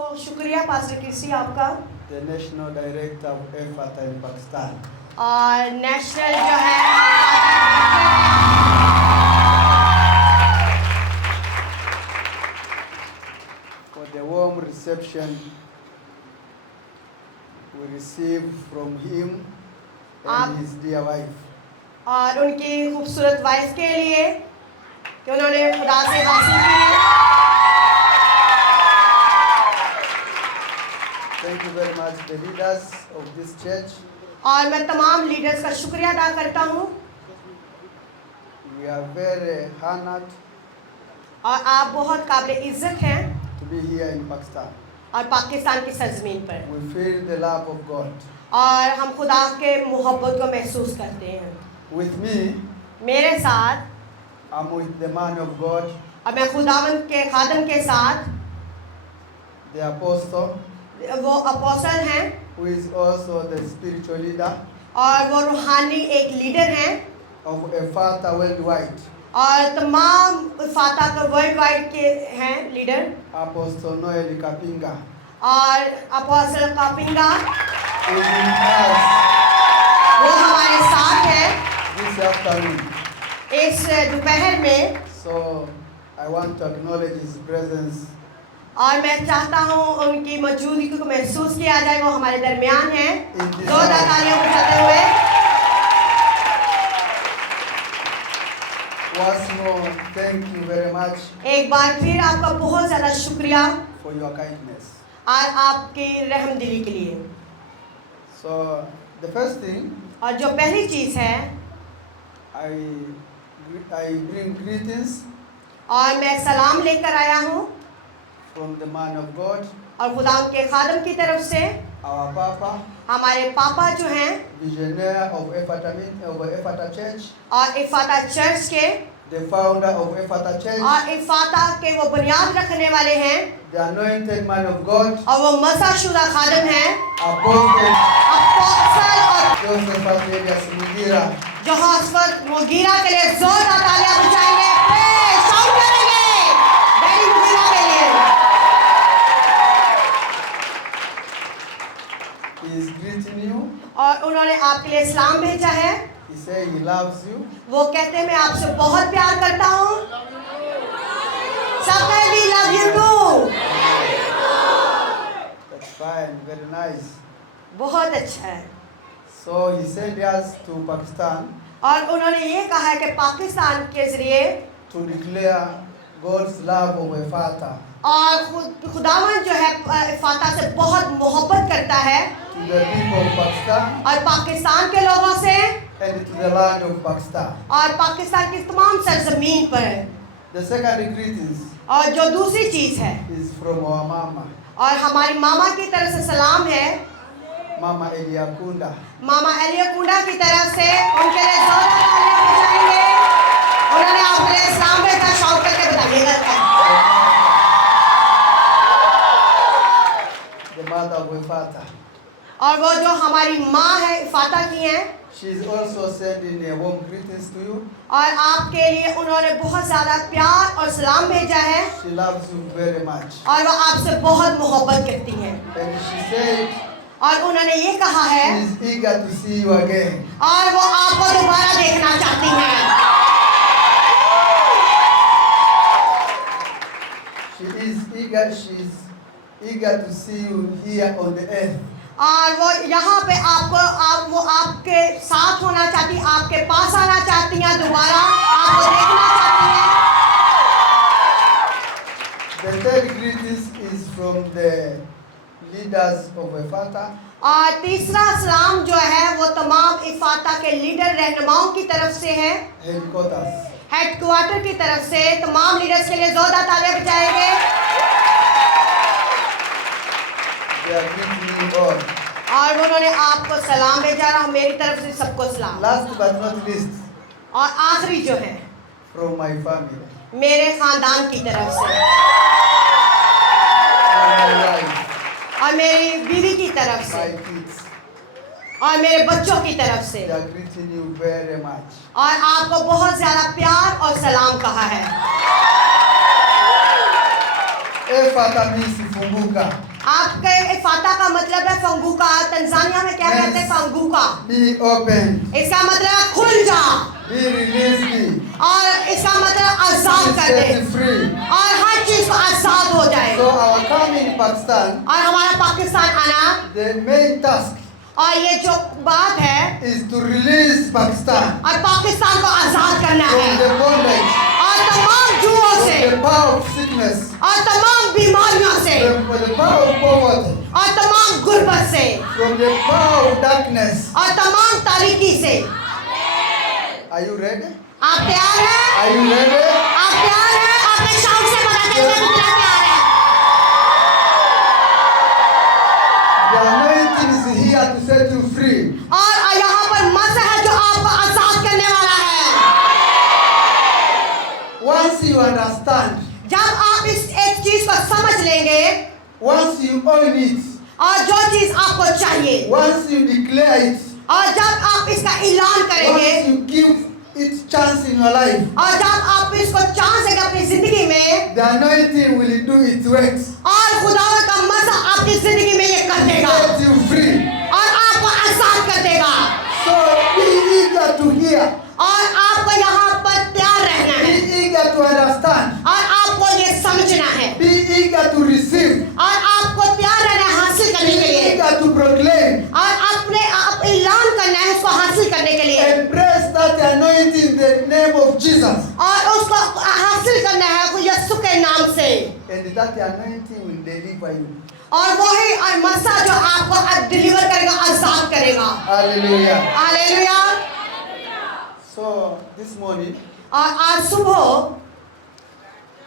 शुक्रिया पास्टर कृषि आपका। the National Director of Efata in Pakistan. और नेशनल जो है For the warm reception we received from him and his dear wife. और उनकी खूबसूरत वाइफ के लिए कि उन्होंने खुदा से हासिल की है। Thank you very much, the leaders of this church. और मैं तमाम लीडर्स का शुक्रिया अदा करता हूँ। We are very honored और आप बहुत काबिल इज्जत हैं to be here in Pakistan. और पाकिस्तान की सरजमीन पर। We feel the love of God. और हम खुदा के मोहब्बत को महसूस करते हैं। With me, मेरे साथ I'm with the man of God, और मैं खुदावंद के खादम के साथ the apostle, वो अपोस्टल हैं who is also the spiritual leader और वो रूहानी एक लीडर हैं of Efata worldwide, और तमाम फाता का वर्ल्ड वाइड के हैं लीडर। Apostle Noel Kapinga, और apostle कापिंगा who is with us वो हमारे साथ है this afternoon. इस दोपहर में। So I want to acknowledge his presence और मैं चाहता हूँ उनकी मौजूदगी को महसूस किया जाए, वो हमारे दरमियान हैं। in this जोरदार house. तालियां बजाते हुए। Once more, thank you very much एक बार फिर आपका बहुत ज़्यादा शुक्रिया for your kindness. और आपकी रहमदिली के लिए। So the first thing, और जो पहली चीज़ है I bring greetings और मैं सलाम लेकर आया हूँ from the man of God, और खुदा के खादम की तरफ से our Papa, हमारे पापा जो हैं visionary of Efata Church, और इफाता चर्च के the founder of Efata Church, और इफाता के वो बुनियाद रखने वाले हैं the anointed man of God, और वो मसाशुदा खादम हैं Apostle अपोस्टल और Joseph Atelias Mugira, जो हॉस्पिटल मुगीरा के लिए जोरदार तालियां बजाएंगे, प्रेज़ शाउट करेंगे डैडी मुगीरा के लिए। he is greeting you. और उन्होंने आपके लिए सलाम भेजा है। He said he loves you. वो कहते हैं मैं आपसे बहुत प्यार करता हूँ। सब कहे we love you too। That's fine, very nice. बहुत अच्छा है। So he sent us to Pakistan और उन्होंने ये कहा है कि पाकिस्तान के ज़रिए to declare God's love of Efata और खुदावन जो है फाता से बहुत मोहब्बत करता है to the people of Pakistan और पाकिस्तान के लोगों से and to the land of Pakistan. और पाकिस्तान की तमाम सरजमीन पर। The second greetings और जो दूसरी चीज़ है is from our mama, और हमारी मामा की तरफ से सलाम है, Mama Eliakunda. मामा एलियाकुंडा की तरफ से। उनके लिए जोरदार तालियां बजाएंगे। उन्होंने आपके लिए सलाम भेजा, शाउट करके बताइएगा क्या। The mother of Efata. और वो जो हमारी माँ है फाता की हैं She is also sending a warm greetings to you. और आपके लिए उन्होंने बहुत ज़्यादा प्यार और सलाम भेजा है She loves you very much. और वो आपसे बहुत मोहब्बत करती हैं। And she said और उन्होंने ये कहा है she is eager to see you again. और वो आपको दोबारा देखना चाहती हैं। She is eager to see you here on the earth. और वो यहाँ पे वो आपके साथ होना चाहती, आपके पास आना चाहती हैं, दोबारा आपको देखना चाहती हैं। The third greetings is from the leaders of Efata और तीसरा सलाम जो है वो तमाम इफाता के लीडर रहनुमाओं की तरफ से है, headquarters. हेडक्वार्टर की तरफ से। तमाम लीडर्स के लिए जोरदार तालियां बजाएंगे। They are greeting you all. और उन्होंने आपको सलाम भेजा और मेरी तरफ से सबको सलाम। Last but not least, और आखिरी जो है from my family, मेरे खानदान की तरफ से from my wife, और मेरी बीवी की तरफ से my kids, और मेरे बच्चों की तरफ से। they are greeting you very much. और आपको बहुत ज़्यादा प्यार और सलाम कहा है। Efata means Funguka. आपके फाता का मतलब है फंगूका। तंजानिया में क्या कहते हैं? फंगूका। Be open. इसका मतलब है खुल जा, Be released. और इसका मतलब आजाद Be कर दे, set free. और हर चीज को आजाद हो जाए। So our coming in Pakistan, और हमारा पाकिस्तान आना, the main task और ये जो बात है, is to release Pakistan और पाकिस्तान को आजाद करना from है, the bondage, और तमाम जुओं from से, the power of sickness, और तमाम बीमारियों से, from the power of poverty, और तमाम गुर्बत से, from the power of darkness. और तमाम तारीकी से। Are you ready? आप तैयार हैं? Are you ready? आप तैयार हैं? आपने शाम से पता चलता है कितना तैयार है। The anointing is here to set you free. और यहाँ पर मज़ा है जो आपको आजाद करने वाला है। Once you understand, जब आप इस एक चीज को समझ लेंगे, once you own it, और जो चीज आपको चाहिए, once you declare it, और जब आप इसका ऐलान करेंगे, once you give it chance in your life, और जब आप इसको चांस देंगे अपनी जिंदगी में, the anointing will do its works. और खुदा का मज़ा आपकी जिंदगी में ये कर देगा, Set you free. और आपको आजाद कर देगा। So be eager to hear. और आपको यहाँ पर तैयार रहना Be है, eager to understand. और आपको ये समझना है, Be eager to receive. और आपको तैयार रहना है हासिल Be करने के लिए, eager to proclaim. और अपने आप ऐलान करना है उसको हासिल करने के लिए, Embrace that anointing in the name of Jesus. और उसको हासिल करना है यीशु के नाम से, And that anointing will deliver you. और वही और मसा जो आपको डिलीवर करेगा, आजाद करेगा। Hallelujah. Hallelujah. So this morning, और आज सुबह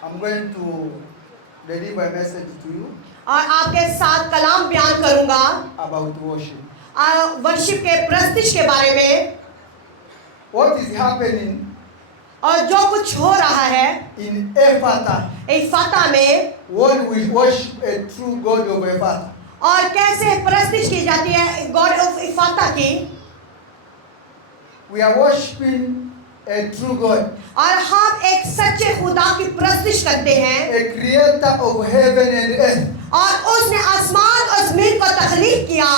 I'm going to deliver a message to you और आपके साथ कलाम बयान करूंगा about worship. वर्शिप के प्रस्तिश के बारे में, What is happening और जो कुछ हो रहा है in Ephata इफाता में, when we worship a true God of Ephata. और कैसे प्रस्तिश की जाती है गॉड ऑफ इफाता की। We are worshiping a true God, और हम एक सच्चे खुदा की प्रस्तिश करते हैं, a creator of heaven and earth, और उसने आसमान और जमीन को तख्लीक किया,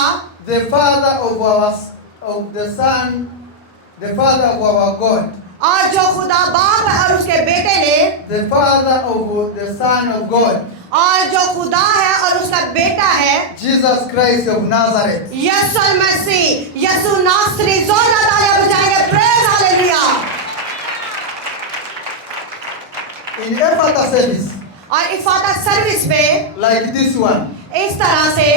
the father of the son, the father of our God, और जो खुदा बाप है और उसके बेटे ने, the father of the son of God, और जो खुदा है और उसका बेटा है Jesus Christ of Nazareth. यीशु मसीह, यीशु नासरी। जोरदार तालियां बजाएंगे, praise hallelujah. In Ephata service, और इफाता सर्विस में like this one, इस तरह से,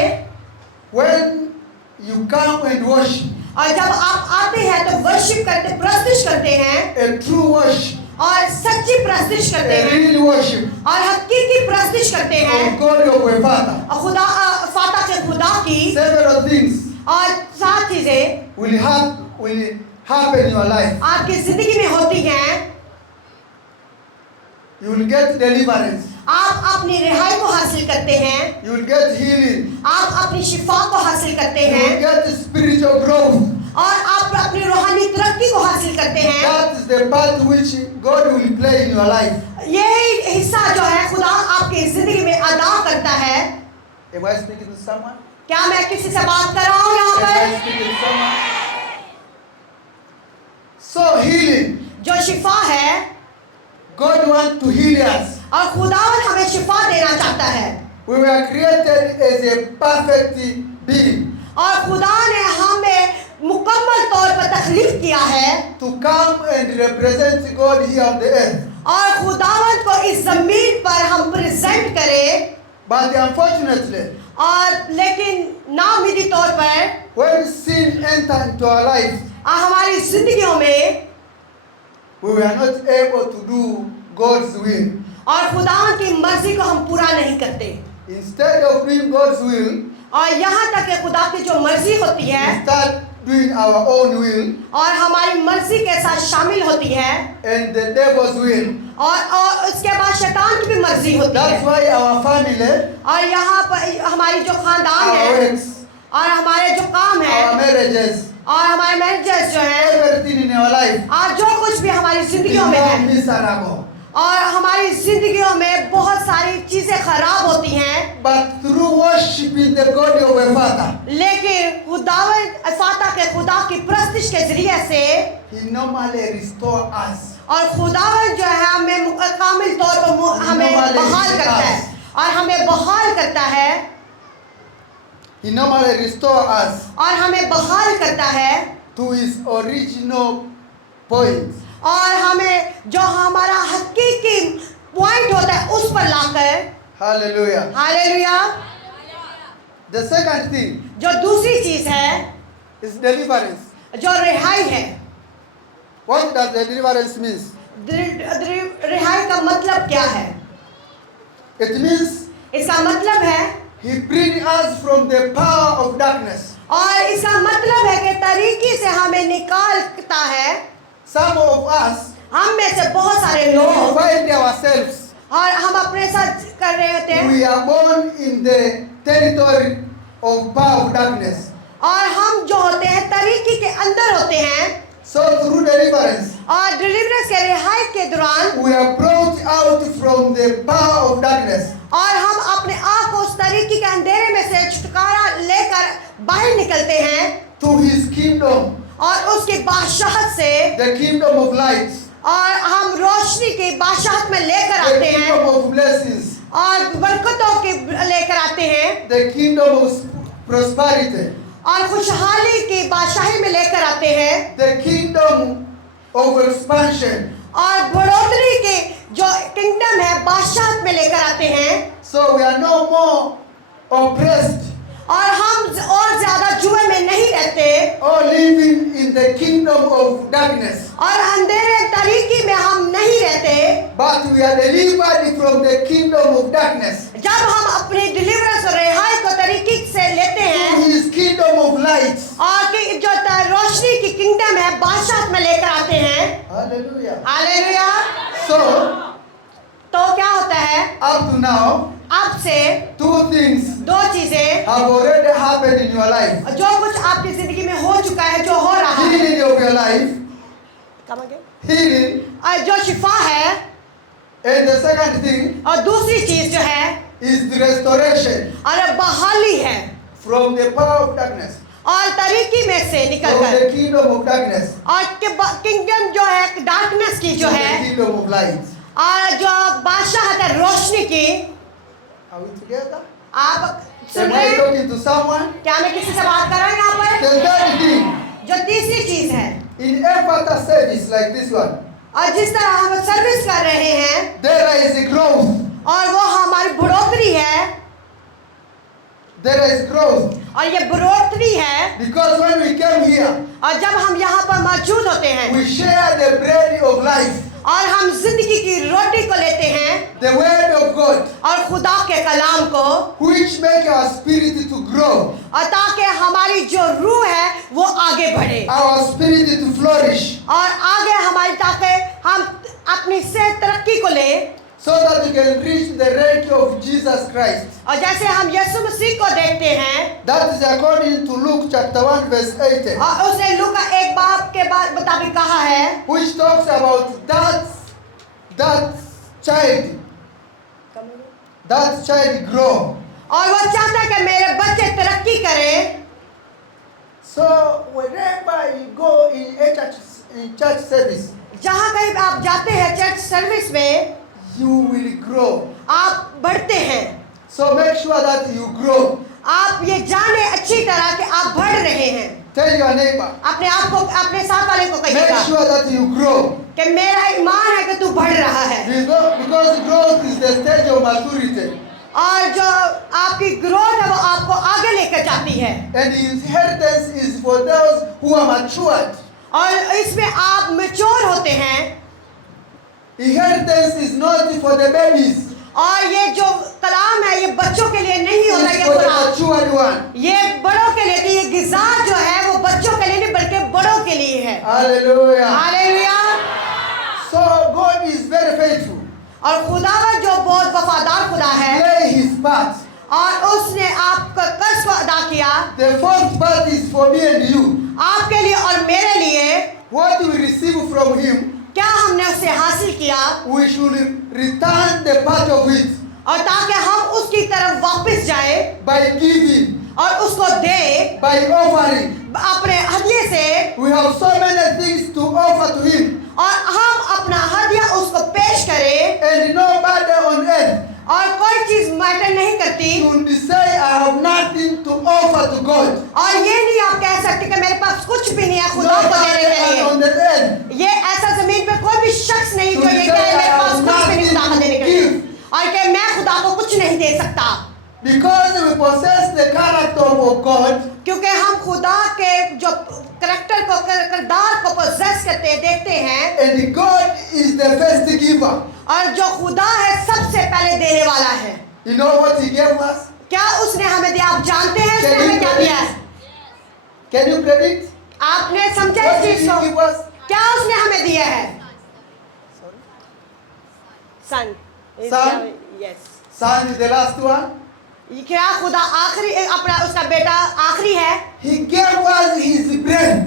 when you come and worship, और जब आप आते हैं तो वर्शिप करते, प्रस्तिश करते हैं, a true worship, और सच्ची प्रस्तिश करते a हैं, real worship और हकीकी प्रस्तिश करते हैं, of God of Ephata, और खुदा फाता के खुदा की, several things और सात चीजें will happen in your life. आपकी जिंदगी में होती हैं। You will get deliverance. आप अपनी रिहाई को हासिल करते हैं, You will get healing. आप अपनी शिफा को हासिल करते You will हैं, get spiritual growth. और आप अपनी रूहानी तरक्की को हासिल करते हैं। That is the part which God will play in your life. यही हिस्सा जो है खुदा आपकी जिंदगी में अदा करता है। Am I speaking to someone? क्या मैं किसी से बात कर रहा हूँ यहाँ Am I पर? speaking to someone? So healing. जो शिफा है, God wants to heal us. और खुदावन हमें शिफा देना चाहता है, We were created as a perfect being और खुदा ने हमें मुकम्मल तौर पर तख्लीक किया है, to come and represent God here on the earth. और खुदावन को इस जमीन पर हम प्रेजेंट करें। But unfortunately, और लेकिन नाउमीदी तौर पर when sin entered into our life, हमारी जिंदगियों में we were not able to do God's will. और खुदावन की मर्जी को हम पूरा नहीं करते, Instead of doing God's will, और यहाँ तक कि खुदा की जो मर्जी होती है we start doing our own will और हमारी मर्जी के साथ शामिल होती है, and the devil's will. और उसके बाद शैतान की भी मर्जी होती That's है। why our family, और यहाँ पर हमारी जो खानदान our है, works, और हमारे जो काम है, our marriages, और हमारे मैनेजर्स जो हैं, everything in our life और जो कुछ भी हमारी is जिंदगियों में now है, miserable. और हमारी जिंदगियों में बहुत सारी चीजें खराब होती हैं, but through worshiping the God of Ephata, लेकिन खुदावंद एफाता के खुदा की प्रस्तिश के जरिए से He normally restores us. और खुदावंद जो है हमें कामिल तौर पर हमें बहाल करता है और हमें बहाल करता है He normally restores us और हमें बहाल करता है to His original point. और हमें जो हमारा हकीकी पॉइंट होता है उस पर लाकर Hallelujah. Hallelujah. The second thing जो दूसरी चीज है is deliverance. जो रिहाई है। What does the deliverance mean? रिहाई का मतलब क्या है? It means इसका मतलब है He brings us from the power of darkness. और इसका मतलब है कि तरीके से हमें निकालता है। Some of us, हम में से बहुत सारे we लोग find ourselves, और हम अपने साथ कर रहे होते हैं we are born in the territory of power of darkness. और हम जो होते हैं तरीके के अंदर होते हैं So through deliverance, और डिलीवरेंस के रिहाई के दौरान we are brought out from the power of darkness. और हम अपने आप को उस तरीके के अंधेरे में से छुटकारा लेकर बाहर निकलते हैं To His kingdom, और उसकी बादशाहत से the kingdom of light, और हम रोशनी की बादशाहत में लेकर the आते हैं kingdom of blessings, और बरकतों की लेकर आते हैं the kingdom of prosperity, और खुशहाली की बादशाही में लेकर आते हैं the kingdom of expansion. और बढ़ोतरी के जो किंगडम है बादशाहत में लेकर आते हैं So we are no more oppressed और हम और ज्यादा जुए में नहीं रहते or living in the kingdom of darkness, और अंधेरे तरीके में हम नहीं रहते but we are delivered from the kingdom of darkness जब हम अपने डिलीवरेंस और रिहाई को तरीके से लेते to हैं His kingdom of light. और कि जो रोशनी की किंगडम है बादशाहत में लेकर आते हैं Hallelujah. हालेलुया। So तो क्या होता है up to now, अब से two things दो चीजें have already happened in your life. जो कुछ आपकी जिंदगी में हो चुका है जो हो रहा है Healing of your life, Come again? healing, और जो शिफा है and the second thing और दूसरी चीज जो है is the restoration और बहाली है from the power of darkness, और तरीके में से from निकलकर the kingdom of darkness और किंगडम जो है डार्कनेस की to जो the है kingdom of light. और जो बादशाह है रोशनी की। Are we together? आप सुन Am रहे I हैं? talking to someone? क्या मैं किसी से बात कर रहा हूँ यहाँ पर? The third thing, जो तीसरी चीज है in Ephata service like this one, और जिस तरह हम सर्विस कर रहे हैं there is a growth. और वो हमारी बढ़ोतरी है There is growth. और ये बढ़ोतरी है Because when we came here, और जब हम यहाँ पर मौजूद होते हैं we share the bread of life, और हम जिंदगी की रोटी को लेते हैं the word of God, और खुदा के कलाम को which make our spirit to grow, और ताकि हमारी जो रूह है वो आगे बढ़े our spirit to flourish, और आगे हमारी ताकि हम अपनी से तरक्की को ले so that we can reach the rank of Jesus Christ. और जैसे हम यीशु मसीह को देखते हैं That is according to Luke chapter 1 verse 18, और उसने लूका एक बाप के बाद मुताबिक कहा है which talks about that child grow. और वो चाहता है कि मेरे बच्चे तरक्की करें। So wherever you go in church service, जहाँ कहीं आप जाते हैं चर्च सर्विस में you will grow. आप बढ़ते हैं। So make sure that you grow. आप ये जाने अच्छी तरह कि आप बढ़ रहे हैं। Tell your neighbor, अपने आप को अपने साथ वाले को make कहिएगा sure that you grow. कि मेरा ईमान है कि तू बढ़ रहा है Because growth is the stage of maturity. और जो आपकी ग्रोथ है वो आपको आगे लेकर जाती है And inheritance is for those who are matured. और इसमें आप मैच्योर होते हैं Inheritance is not for the babies. और ये जो कलाम है ये बच्चों के लिए नहीं होता It's ये for the Quran matured one. ये बड़ों के लिए थी ये गिज़ा जो है वो बच्चों के लिए नहीं बल्कि बड़ों के लिए है Hallelujah. Hallelujah So God is very faithful. और खुदावन जो बहुत वफादार खुदा है Play His part. और उसने आपका कर्ज को अदा किया The fourth part is for me and you. आपके लिए और मेरे लिए What we receive from Him क्या हमने उससे हासिल किया, we should return the part of it और ताकि हम उसकी तरफ वापस जाए by giving, और उसको दे by offering. अपने हदिये से, We have so many things to offer to Him, और हम अपना हदिया उसको पेश करें, and nobody on earth और कोई चीज मैटर नहीं करती, should say, I have nothing to offer to God. और ये नहीं आप कह सकते कि मेरे पास कुछ भी नहीं है खुदा को देने के Nobody on लिए। the earth ये ऐसा जमीन पे कोई भी शख्स नहीं जो should ये say, कहे मेरे I पास have कुछ भी नहीं खुदा को nothing देने to के लिए, give. और कि मैं खुदा को कुछ नहीं दे सकता, because we possess the character of God. क्योंकि हम खुदा के जो करैक्टर को किरदार को पोजेस करते देखते हैं, And God is the first giver. और जो खुदा है सबसे पहले देने वाला है। You know what He gave us? क्या उसने हमें दिया? आप जानते हैं उसने Can you हमें क्या दिया है? Can you predict? आपने समझा What इस did चीज He को? give us? क्या उसने हमें दिया है? सन। Son? Yes. Son is the last one. क्या खुदा आखिरी अपना उसका बेटा आखिरी है, He gave us His breath.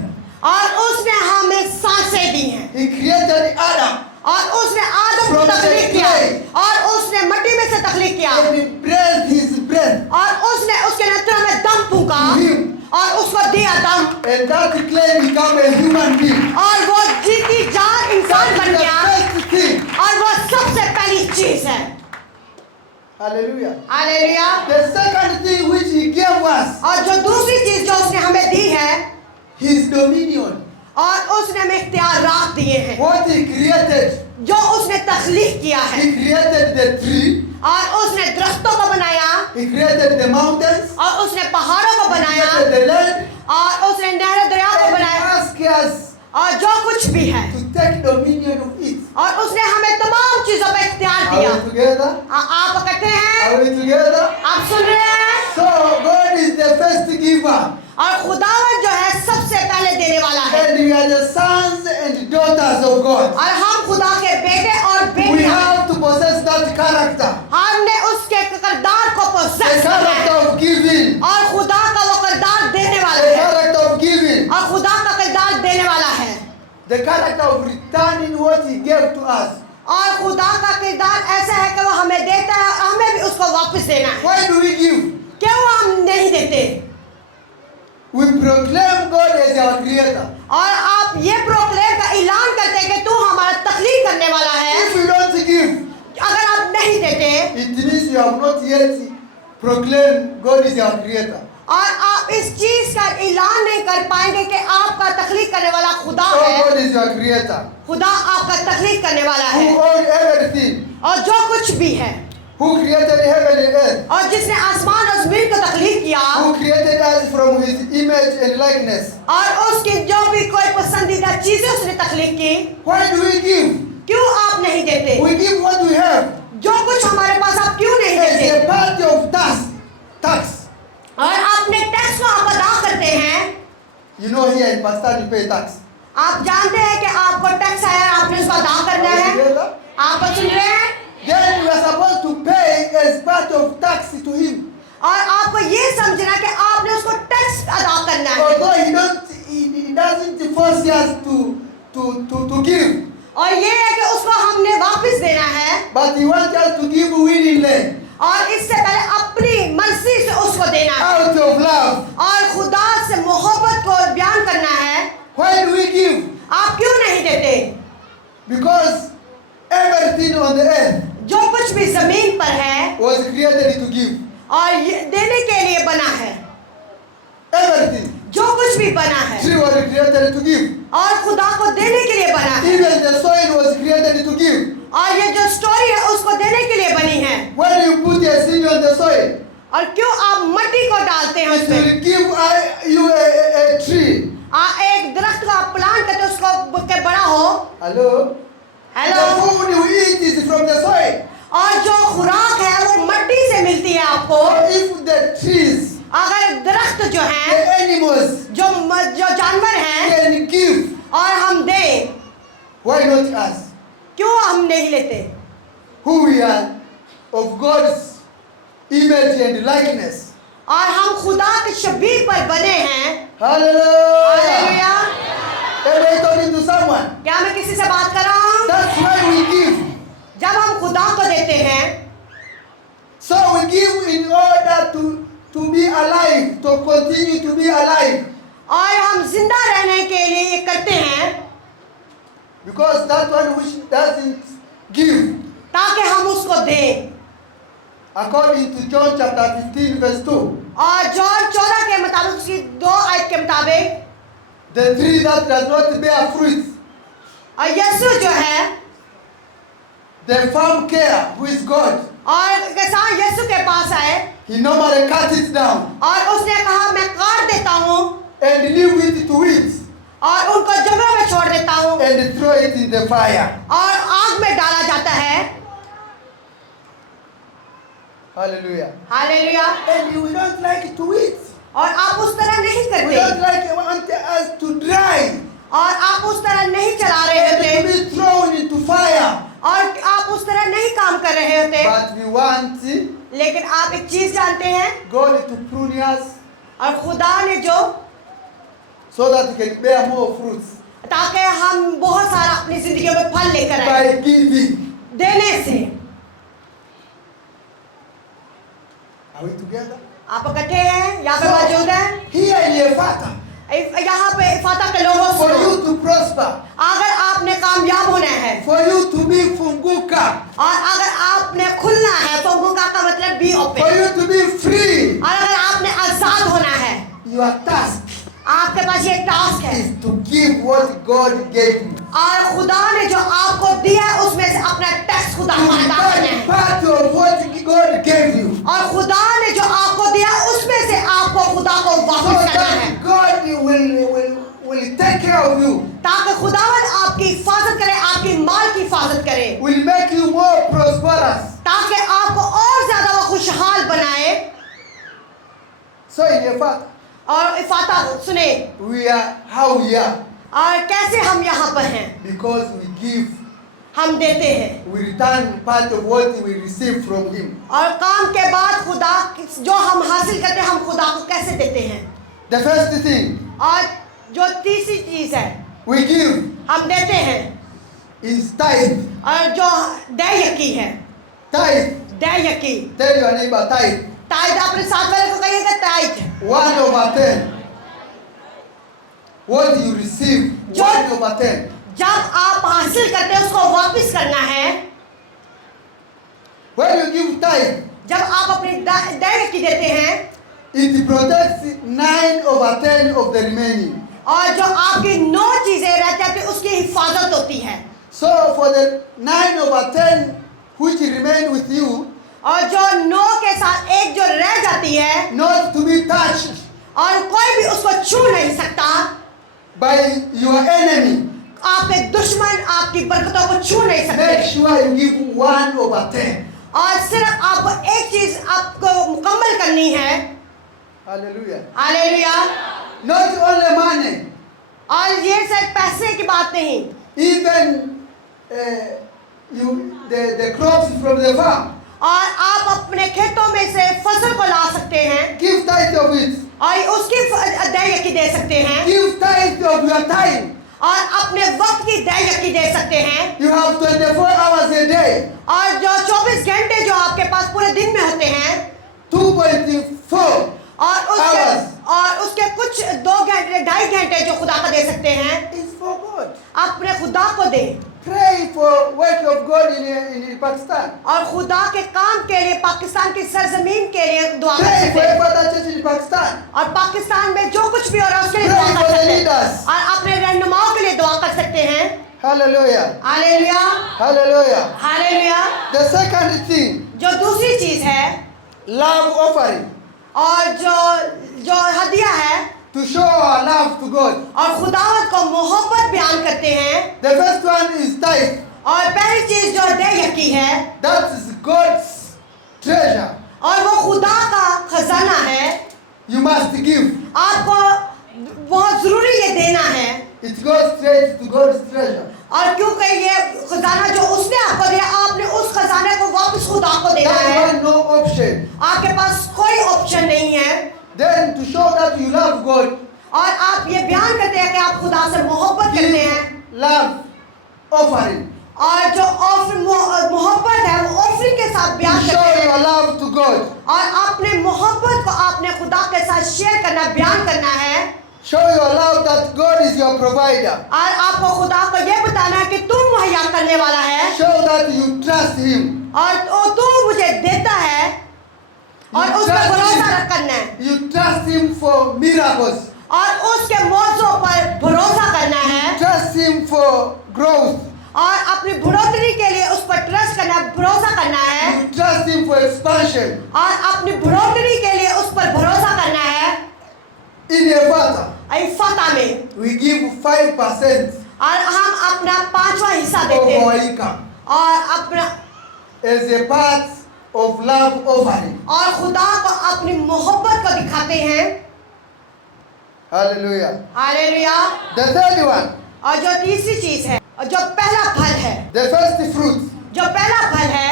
और उसने हमें सांसें दी हैं, He created Adam और उसने आदम को From the तख्लीक किया, clay. और उसने मिट्टी में से तख्लीक किया, and He breathed His breath और उसने उसके नेत्रों में दम फूंका, to Him. और उसको दिया दम, And that clay became a human being. और वो जीती जान इंसान That बन is the गया, first thing. और वो सबसे पहली चीज है। Hallelujah. Hallelujah. The second thing which He gave us, और जो दूसरी चीज जो उसने हमें दी है, His dominion. और उसने हमें इख्तियारात दिए हैं, What He created. जो उसने तख्लीक किया है, He created the tree. और उसने दरख्तों को बनाया, He created the mountains. और उसने पहाड़ों को He बनाया, created the land. और उसने नहरों दरियाओं को And He बनाया, asked us और जो कुछ भी है, to take dominion of it. और उसने हमें तमाम चीजों पर इख्तियार Are दिया। we together? आप इकट्ठे हैं? Are we together? आप सुन रहे हैं? So God is the first giver. और खुदावन जो है सबसे पहले देने वाला है, And we are the sons and daughters of God. और हम खुदा के बेटे और We बेटियां हैं। have to possess that character. हमने उसके किरदार को The पोसेस करना character है, of giving. और खुदा का वो किरदार देने वाला The है, character of giving. और खुदा का किरदार देने वाला है, The character of returning what He gave to us. और खुदा का किरदार ऐसा है कि वो हमें देता है, हमें भी उसको वापस देना है। Why do we give? क्यों हम नहीं देते? We proclaim God as our creator. और आप ये प्रोक्लेम का ऐलान करते हैं कि तू हमारा तख्लीक करने वाला है। If we don't give, अगर आप नहीं देते, it means you have not yet proclaimed God is our creator. और आप इस चीज का ऐलान नहीं कर पाएंगे कि आपका तख्लीक करने वाला खुदा So है, God is your creator. खुदा आपका तख्लीक करने वाला Who है, owns everything. और जो कुछ भी है, Who created heaven and earth. और जिसने आसमान और जमीन को तख्लीक किया, Who created us from His image and likeness. और उसकी जो भी कोई पसंदीदा चीजें उसने तख्लीक की, Why do we give? क्यों आप नहीं देते? We give what we have जो कुछ हमारे पास आप क्यों नहीं as देते? a part of tax. और अपने टैक्स को आप अदा करते हैं। You know here in Pakistan you pay tax. आप जानते हैं कि आपको टैक्स आया, आपने उसको अदा करना Are we है। together? आप सुन रहे हैं? Then we are supposed to pay as part of tax to Him. और आपको ये समझना कि आपने उसको टैक्स अदा करना है, Although He doesn't force us to give, और ये है कि उसको हमने वापस देना है, but He wants us to give willingly, और इससे पहले अपनी मर्जी से उसको देना है, out of love. और खुदा से मोहब्बत को बयान करना है। Why do we give? आप क्यों नहीं देते? Because everything on the earth जो कुछ भी जमीन पर है, was created to give. और ये देने के लिए बना है, Everything. जो कुछ भी बना है, Tree was created to give. और खुदा को देने के लिए बना है, Even the soil was created to give. और ये जो स्टोरी है उसको देने के लिए बनी है। When you put a seed on the soil, और क्यों आप मिट्टी को डालते हैं it उसमें? will give you a tree. एक दरख्त का प्लांट करके उसको के बड़ा हो। Hello? Hello. The food you eat is from the soil. और जो खुराक है वो मिट्टी से मिलती है आपको। So if the trees, अगर दरख्त जो the है, animals जो जानवर हैं, can give, और हम दें, why not us? क्यों हम नहीं लेते? Who we are of God's image and likeness. और हम खुदा के शबीह पर बने हैं। Hallelujah. Hallelujah. Am I talking to someone? क्या मैं किसी से बात कर रहा हूँ? That's why we give. जब हम खुदा को देते हैं, So we give in order to be alive, to continue to be alive. और हम जिंदा रहने के लिए ये करते हैं, Because that one which doesn't give, ताकि हम उसको दें। according to John chapter 15 verse 2, और जॉन 14 के मुताबिक, उसकी 2 आयत के मुताबिक, the tree that does not bear fruit, और यीशु जो है, the farm care, who is God, और किसान यीशु के पास आए he normally cut it down और उसने कहा मैं काट देता हूँ and leave it to it और उनको जगह में छोड़ देता हूँ and throw it in the fire. और आग में डाला जाता है। Hallelujah. Hallelujah. And we don't like to eat. और आप उस तरह नहीं We don't करते, like want us to dry. और आप उस तरह नहीं चला रहे And to होते, be thrown into fire. और आप उस तरह नहीं काम कर रहे होते। But we want लेकिन आप एक चीज जानते हैं, God to prune us और खुदा ने जो, so that we can bear more fruits ताकि हम बहुत सारा अपनी जिंदगियों में फल लेकर आए, by giving. देने से। Are we together? आप इकट्ठे हैं, यहाँ पे मौजूद हैं, Here in Efata, यहाँ पे इफाता के लोगों for सुनो, you to prosper, अगर आपने कामयाब होना है for you to be funguka, और अगर आपने खुलना है, फंगुका का मतलब B for open, you to be free, और अगर आपने आजाद होना है, your task आपके पास ये टास्क है, is to give what God gave you. और खुदा ने जो आपको दिया है उसमें से अपना टैक्स खुदा To को अदा करना be है, part of what God gave you, और खुदा ने जो आपको दिया उसमें से आपको खुदा को so वापस करना है, that God will take care of you, ताकि खुदावन आपकी हिफाजत करे, आपकी माल की हिफाजत करे, will make you more prosperous. ताकि आपको और ज्यादा वो खुशहाल बनाए। So in Efata, और इफाता सुने, we are how we are और कैसे हम यहाँ पर हैं, because we give, हम देते हैं, we return part of what we receive from Him. और काम के बाद खुदा जो हम हासिल करते हैं, हम खुदा को कैसे देते हैं। The first thing और जो तीसरी चीज है, we give हम देते हैं, is tithe. और जो दैयकी है, Tithe. दैयकी, Tell your neighbor tithe. ताइद, अपने साथ वाले को कहिएगा ताइद, 1/10. What you receive, जो- 1/10. जब आप हासिल करते हैं उसको वापस करना है। When you give tithe, जब आप अपनी दैयकी देते हैं, it protects 9/10 of the remaining. और जो आपकी 9 चीजें रह जाती है उसकी हिफाजत होती है, So for the 9/10 which remain with you, और जो 9 के साथ एक जो रह जाती है not to be touched और कोई भी उसको छू नहीं सकता, by your enemy, आपके दुश्मन आपकी बरकतों को छू नहीं make सकते। sure you give 1/10. और सिर्फ आपको एक चीज आपको मुकम्मल करनी है। Hallelujah. Hallelujah. Not only money, और ये सिर्फ पैसे की बात नहीं, even the crops from the farm. और आप अपने खेतों में से फसल को ला सकते हैं Give tithe of it. और उसकी दैयकी दे सकते हैं, Give tithe of your time. और अपने वक्त की दैयकी दे सकते हैं। You have 24 hours a day. और जो 24 घंटे जो आपके पास पूरे दिन में होते हैं, 2.4 hours और उसके कुछ 2 घंटे 2.5 घंटे जो खुदा को दे सकते हैं, is for God. अपने खुदा को दे, Pray for work of God in Pakistan. और खुदा के काम के लिए पाकिस्तान की सरजमीन के लिए दुआ कर Pray सकते for हैं, Efata Church in Pakistan. और पाकिस्तान में जो कुछ भी हो रहा है उसके लिए Pray दुआ for कर the सकते हैं, leaders. और अपने रहनुमाओं के लिए दुआ कर सकते हैं। Hallelujah. Hallelujah, Hallelujah. Hallelujah. The second thing, जो दूसरी चीज है, love offering. और जो हदिया है, To show our love to God. और खुदावत को मोहब्बत बयान करते हैं। The first one is tithe. और पहली चीज जो दैयकी है, That is God's treasure. और वो खुदा का खजाना है, You must give. आपको बहुत जरूरी ये देना है। It goes straight to God's treasure. और क्योंकि ये खजाना जो उसने आपको दिया, आपने उस खजाने को वापस खुदा को देना That है। one no option. आपके पास कोई ऑप्शन नहीं है। Then to show that you love God, और आप ये बयान करते हैं कि आप खुदा से मोहब्बत करते हैं give love offering. और जो मोहब्बत है वो ऑफरिंग के साथ बयान Show करते हैं your love to God. और अपने मोहब्बत को आपने खुदा के साथ शेयर करना बयान करना है Show your love that God is your provider. और आपको खुदा को ये बताना है कि तू मुहैया करने वाला है Show that you trust Him. और तू मुझे देता है और You उस पर trust भरोसा Him. करना है You trust Him for miracles. और उसके मौजों पर भरोसा करना है Trust Him for growth. और अपनी बढ़ोतरी के लिए उस पर ट्रस्ट करना भरोसा करना है You trust Him for expansion. और अपनी बढ़ोतरी के लिए उस पर भरोसा करना है In Efata, फतह में we give 5% और हम अपना 5वां हिस्सा of देते our हैं income और अपना as a part of love offering. और खुदा को अपनी मोहब्बत को दिखाते हैं Hallelujah. Hallelujah The third one, और जो तीसरी चीज है और जो पहला फल है the first fruit, जो पहला फल है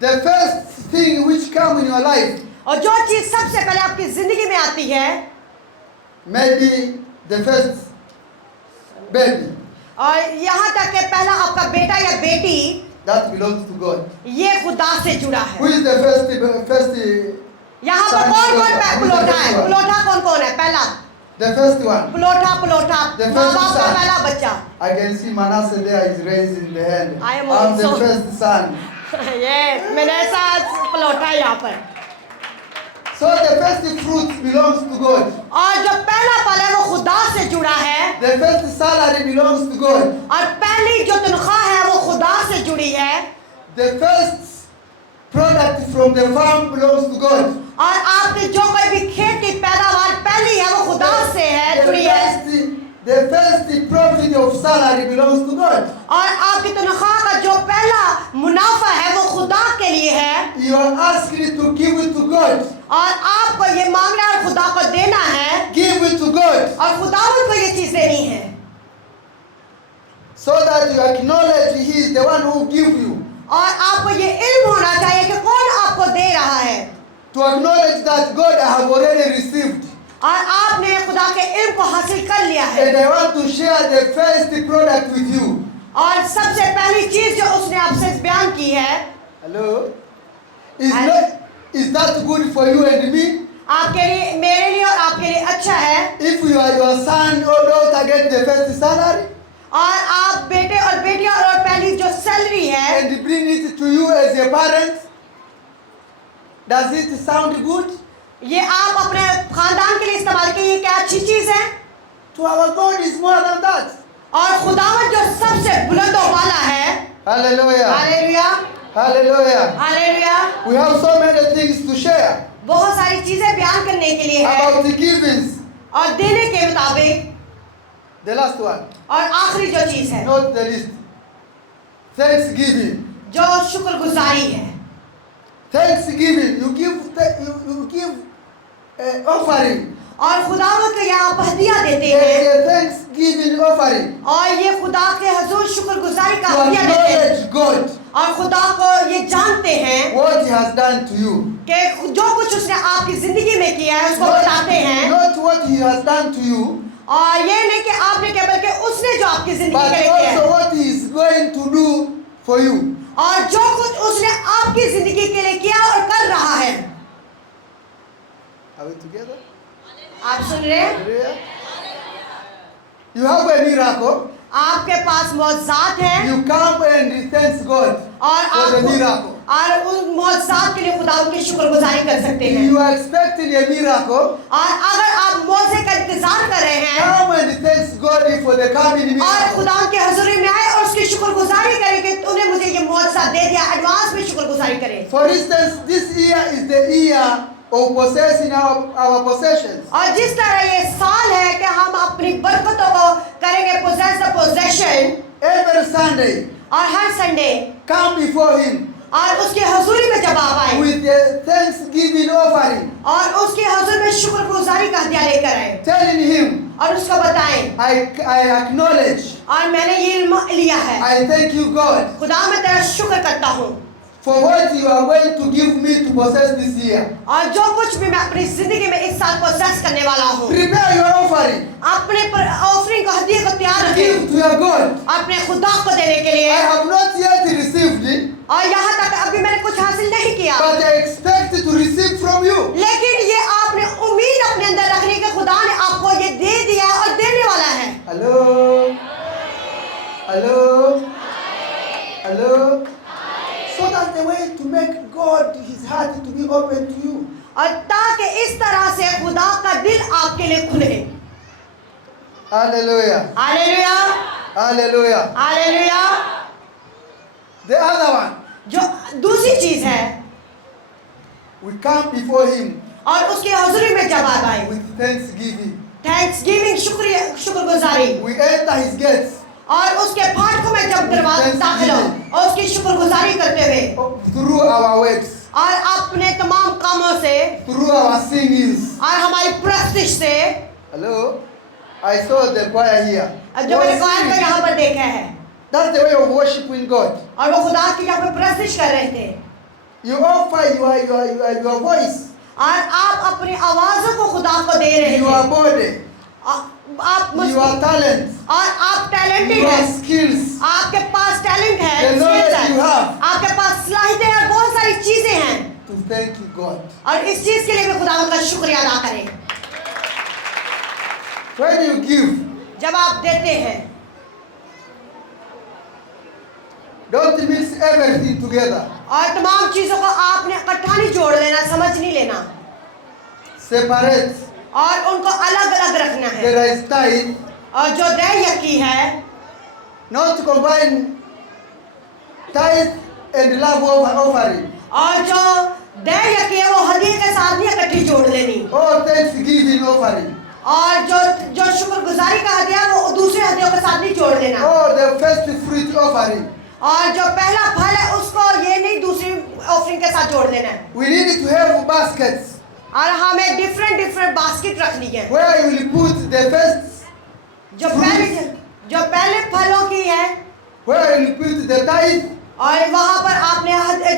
the first thing which come in your life, और जो चीज सबसे पहले आपकी जिंदगी में आती है maybe the first baby, और यहाँ तक कि पहला आपका बेटा या बेटी that belongs to God. ये खुदा से जुड़ा Who है is the first यहाँ पर कौन कौन पुलोठा है पुलोठा कौन कौन है पहला the first one? पुलोठा The माँ first बाप का son. पहला बच्चा I can see Manasseh there is raising the hand. I am I'm the also. first son. ये मैंने साथ पुलोठा यहाँ पर So the first fruit belongs to God. और जो पहला फल है वो खुदा से जुड़ा है The first salary belongs to God. और पहली जो तनख्वाह है वो खुदा से जुड़ी है The first product from the farm belongs to God. और आपकी जो कोई भी खेत की पैदावार पहली है वो खुदा से है जुड़ी है The first profit of salary belongs to God. और आपकी तनख्वाह का जो पहला मुनाफा है वो खुदा के लिए है You are asked to give it to God. और आपको ये मांगना और खुदा को देना है Give it to God और खुदावंद को ये चीज देनी है so that you acknowledge He is the one who gives you. और आपको ये इल्म होना चाहिए कि कौन आपको दे रहा है To acknowledge that God I have already received. और आपने खुदा के इल्म को हासिल कर लिया है And I want to share the first product with you. और सबसे पहली चीज जो उसने आपसे बयान की है Hello? Is that good for you and me? आपके लिए मेरे लिए और आपके लिए अच्छा है If you are your son or daughter get the first salary और आप बेटे और बेटियां और पहली जो सैलरी है and bring it to you as a parent, does it sound good? ये आप अपने खानदान के लिए इस्तेमाल कीजिए क्या अच्छी चीज है To our God is more than that. और खुदावंद जो सबसे बुलंदों वाला है Hallelujah. Hallelujah Hallelujah. Hallelujah We have so many things to share बहुत सारी चीजें बयान करने के लिए है about the givings. और देने के मुताबिक The last one, और आखिरी जो चीज है not the least. Thanksgiving. जो शुक्रगुजारी है Thanksgiving. You give offering. और खुदावंद को यहाँ हदिया देते There हैं is a Thanksgiving offering और ये खुदा के हजूर शुक्रगुजारी का to हदिया देते हैं acknowledge God और खुदा को ये जानते हैं what He has done to you. कि जो कुछ उसने आपकी जिंदगी में किया है उसको बताते हैं Not what He has done to you, और ये नहीं कि आपने क्या बल्कि उसने जो आपकी जिंदगी but के लिए किया also है what He is going to do for you. और जो कुछ उसने आपकी जिंदगी के लिए किया और कर रहा है Are we together? आप सुन रहे हैं Hallelujah. You have a miracle. आपके पास मौजूद है You come and thank God और for the आप miracle. और उन मौजूद के लिए खुदा की शुक्रगुजारी कर सकते हैं You are expecting a miracle. और अगर आप मौजे का इंतजार कर रहे हैं Come and thank God for the coming और miracle. खुदा के हजूरी में आए और उसकी शुक्रगुजारी करें कि तूने मुझे ये मौजूदा दे दिया एडवांस में शुक्रगुजारी करें For instance, this year is the year of possessing our possessions. और जिस तरह ये साल है कि हम अपनी बरकतों को करेंगे possess the possession Every Sunday, और हर संडे come before Him और उसकी हजूरी में जब आप आए with a thanksgiving offering, और उसकी हजूर में शुक्रगुजारी का हदिया लेकर आए telling Him, और उसको बताएं I acknowledge, और मैंने ये इल्म लिया है I thank you, God, खुदा मैं तेरा शुक्र करता हूँ for what you are going to give me to possess this year. और जो कुछ भी मैं अपनी जिंदगी में इस साल पोसेस करने वाला हूँ Prepare your offering. अपने ऑफरिंग को हदिये को तैयार रखें Give to your God. अपने खुदा को देने के लिए। I have not yet received it, और यहाँ तक अभी मैंने कुछ हासिल नहीं किया, but I expect to receive from you. लेकिन ये आपने उम्मीद अपने अंदर रखने के खुदा ने आपको ये दे दिया और देने वाला है। Hello? Hello? Hello? So that's the way to make God, His heart to be open to you. और ताकि इस तरह से खुदा का दिल आपके लिए खुले। Hallelujah. Hallelujah, Hallelujah. Hallelujah. The other one, जो दूसरी चीज है, we come before Him और उसकी हज़ूरी में जब आप आए, with thanksgiving. थैंक्सगिविंग, शुक्रगुजारी, We enter His gates और उसके फाटकों में जब दरवाजे दाखिल हो और उसकी शुक्रगुजारी करते हुए through our works, और अपने तमाम कामों से through our singings. और हमारी प्रस्तिश से। Hello? I saw the choir here. अब जो मैंने गायन को यहाँ पर देखा है, That's the way of worshiping God. और वो खुदा की यहाँ पर प्रस्तिश कर रहे थे, You offer your voice, और आप अपनी आवाज़ों को खुदा को दे रहे your थे, body, आप your talents, और आप टैलेंटेड your हैं, skills, आपके पास टैलेंट है, the knowledge skills you है, have, आपके पास सलाहियतें और बहुत सारी चीजें हैं, to thank you, God. और इस चीज के लिए भी खुदा का शुक्रिया अदा करें। When you give, जब आप देते हैं, don't mix everything together. और तमाम चीजों को आपने इकट्ठा नहीं जोड़ लेना, समझ नहीं लेना, Separate. और उनको अलग अलग रखना है। There is tithe, और जो देयकी है, not combine tithe and love offering. और जो देयकी है वो हदिये के साथ नहीं इकट्ठी जोड़ लेनी, Or thanksgiving offering. और जो शुक्रगुजारी का हदिया वो दूसरे हदियों के साथ नहीं जोड़ लेना, Or the first fruit offering. और जो पहला फल है उसको ये नहीं दूसरी ऑफरिंग के साथ जोड़ लेना है। We need to have baskets और हमें डिफरेंट बास्केट रखनी है, where you will put the first, जो पहले फलों की है, where you will put the tithe, और वहाँ पर आपने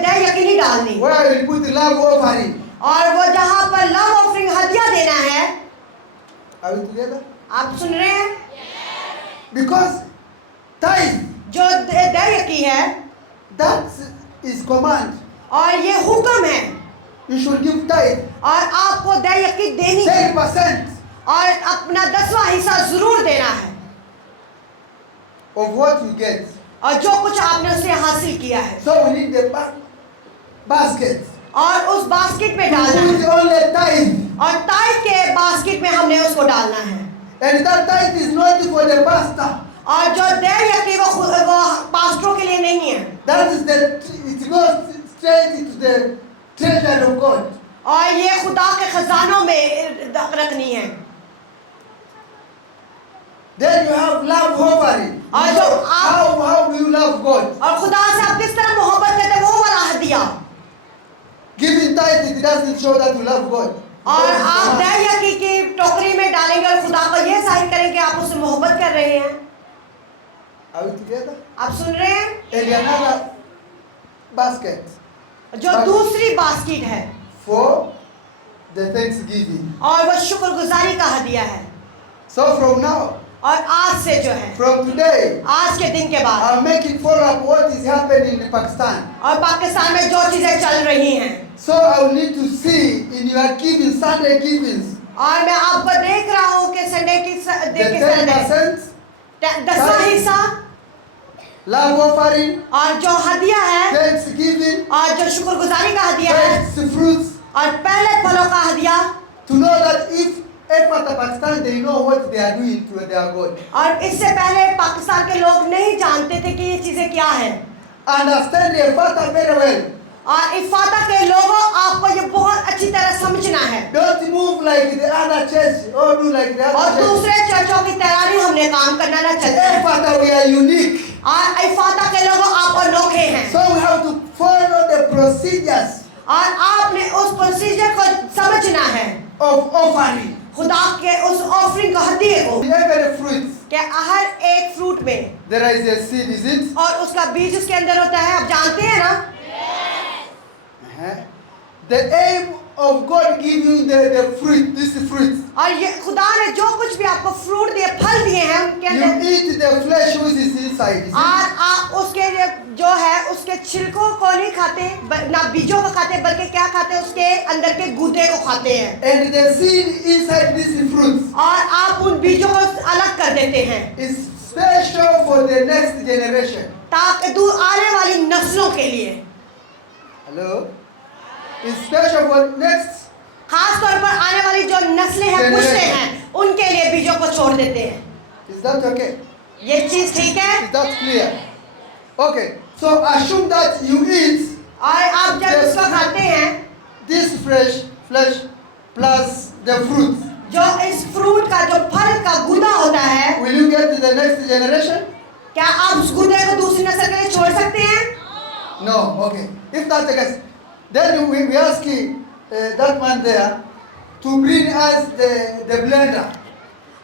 देयकी नहीं डालनी, where you will put love offering. और वो जहाँ पर लव ऑफरिंग हदिया देना है। Are we together? आप सुन रहे हैं? Because tithe, जो देयकी है, that is command. और ये हुक्म है, You should give tithe. और आपको देयकी देनी है, 10% और अपना 10वां हिस्सा जरूर देना है, of what you get. और जो कुछ आपने उससे हासिल किया है, So we need the basket. और उस बास्केट में डालना Put है, only tithe. और ताई के बास्केट में हमने उसको डालना है। And that tithe is not for the pastor. और जो देयकी वो पास्टरों के लिए नहीं है, That is it goes straight into the treasure of God. और ये खुदा के खजानों में रखनी है। Then you have love offering. और जो आप How do you love God? और खुदा से आप किस तरह मोहब्बत करते हैं वो वाला हदिया, Giving tithe, it doesn't show that you love God. और आप देयकी की टोकरी में डालेंगे और खुदा को ये जाहिर करेंगे कि आप उससे मोहब्बत कर रहे हैं। Are we together? आप सुन रहे हैं? And another basket जो दूसरी बास्केट है, for the thanksgiving. और वो शुक्रगुजारी का हदिया है। So from now, और आज से जो है, from today, आज के दिन के बाद, I'm making follow up what is happening in Pakistan. और पाकिस्तान में जो चीजें चल रही हैं, So I will need to see in your giving, Sunday givings, और मैं आपको देख रहा हूँ कि संडे की the 10%, 10वां हिस्सा, love offering, और जो हदिया है, thanksgiving, और जो शुक्रगुजारी का हदिया है, first fruits, और पहले फलों का हदिया, to know that if Efata Pakistan, they know what they are doing to their God. और इससे पहले पाकिस्तान के लोग नहीं जानते थे कि ये चीजें क्या है, Understand Efata very well. और इफाता के लोगों आपको ये बहुत अच्छी तरह समझना है, Don't move like the other church or do like the और other church. दूसरे चर्चों की तैयारी हमने काम करना ना चलता है, Efata, we are unique. और इफाता के लोगों आप अनोखे हैं, So we have to follow the procedures और आपने उस प्रोसीजर को समझना है, of offering. खुदा के उस ऑफरिंग को हदिये को, In every fruit, कि हर एक फ्रूट में there is a seed, is it? और उसका बीज उसके अंदर होता है, आप जानते हैं ना? The aim of God give you the fruit, this fruit, और ये खुदा ने जो कुछ भी आपको फ्रूट दिए, फल दिए हैं उनके you अंदर, eat the flesh which is inside. और आप उसके जो है उसके छिलकों को नहीं खाते, ना बीजों को खाते, बल्कि क्या खाते हैं, उसके अंदर के गूदे को खाते हैं, And the seed inside this fruit और आप उन बीजों को अलग कर देते हैं is special for the next generation. ताकि आने वाली नस्लों के लिए, Hello? It's special for next. खास तौर पर आने वाली जो नस्लें हैं, पुश्ते हैं, उनके लिए बीजों को छोड़ देते हैं। Is that okay? ये चीज ठीक है? Is that clear? Okay. So assume that you eat और आप जब इसको खाते हैं, this fresh flesh plus the fruit. जो इस फ्रूट का जो फल का गूदा होता है, Will you get to the next generation? क्या आप उस गूदे को दूसरी नस्ल के लिए छोड़ सकते हैं? No. Okay. If that's the case, then we ask that man there to bring us the blender.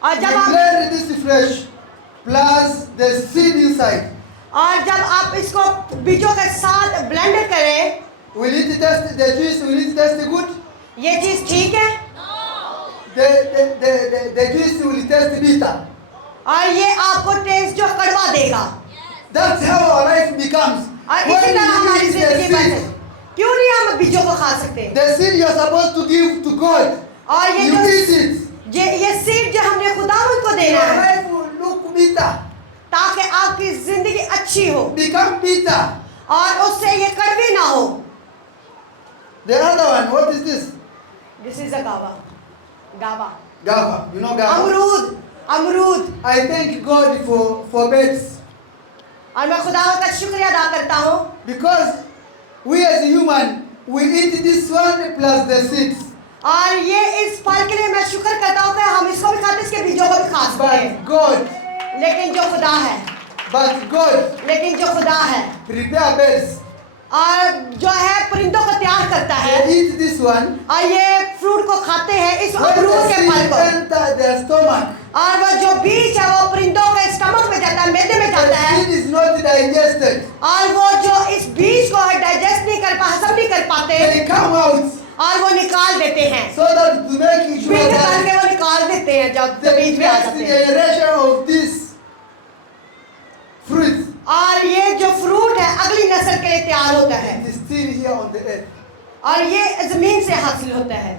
और We जब आप blend this flesh plus the seed inside. और जब आप इसको बीजों के साथ ब्लेंड करें, Will it taste the juice? Will it taste good? ये चीज ठीक है? The juice will taste bitter. और ये आपको टेस्ट जो कड़वा देगा, That's how our life becomes. और When इसी तरह हमारी you eat जिंदगी the बने। seed, क्यों नहीं हम बीजों को खा सकते? the seed you are supposed to give to God, और ये you जो eat it. ये सीड जो हमने खुदावंद को देना Your है, life will look bitter, ताकि आपकी जिंदगी अच्छी हो become bitter. और उससे ये कड़वी ना हो। The other one, what is this? This is a गावा, गावा, Gava. You know Gava? अमरूद, अमरूद। I thank God for birds और मैं खुदावंद का शुक्रिया अदा करता हूँ, because we as a human we eat this one plus the seeds. और ये इस फल के लिए मैं शुक्र करता हूँ कि हम इसको भी खाते, इसके बीजों को भी खा सकते हैं। But God, लेकिन जो खुदा है, लेकिन जो खुदा है, prepare birds. और जो है परिंदों को तैयार करता है, They eat this one. और ये फ्रूट को खाते हैं, इस When अमरूद the के फल seed को, enter their stomach, और वो जो बीज है वो परिंदों के स्टमक में जाता है, मैदे में the जाता है, seed is not digested. और वो जो इस बीज को डाइजेस्ट नहीं कर हजम नहीं कर पाते, They come out और वो निकाल देते हैं, so that to make sure बीज निकाल that के वो निकाल देते हैं जब the बीज में आ next जाते हैं। generation of this fruit और ये जो फ्रूट है अगली नस्ल के लिए तैयार होता है, is still here on the earth. और ये जमीन से हासिल होता है,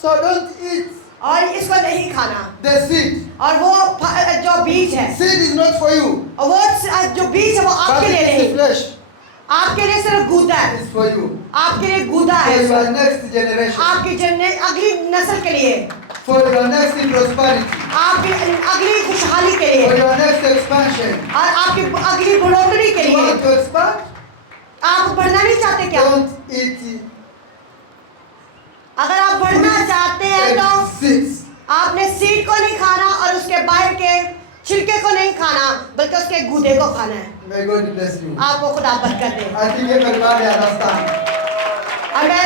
So don't eat और इसको नहीं खाना। the seed. और वो जो बीज है, Seed is not for you, और वो जो बीज है वो but आपके लिए it is नहीं, flesh. आपके लिए सिर्फ गूदा है, It's for you. आपके लिए गूदा For है, your next generation. आपकी अगली नस्ल के लिए, For your next prosperity. आपकी अगली खुशहाली के For लिए, your next expansion. और आपकी अगली बढ़ोतरी के You लिए। want to expand? आप बढ़ना नहीं चाहते क्या? Don't eat अगर आप बढ़ना चाहते हैं तो seeds. आपने सीड को नहीं खाना और उसके बाहर के छिलके को नहीं खाना, बल्कि उसके गूदे को खाना है। May God bless you. आपको खुदा बरकत दे। I think everybody understand. और मैं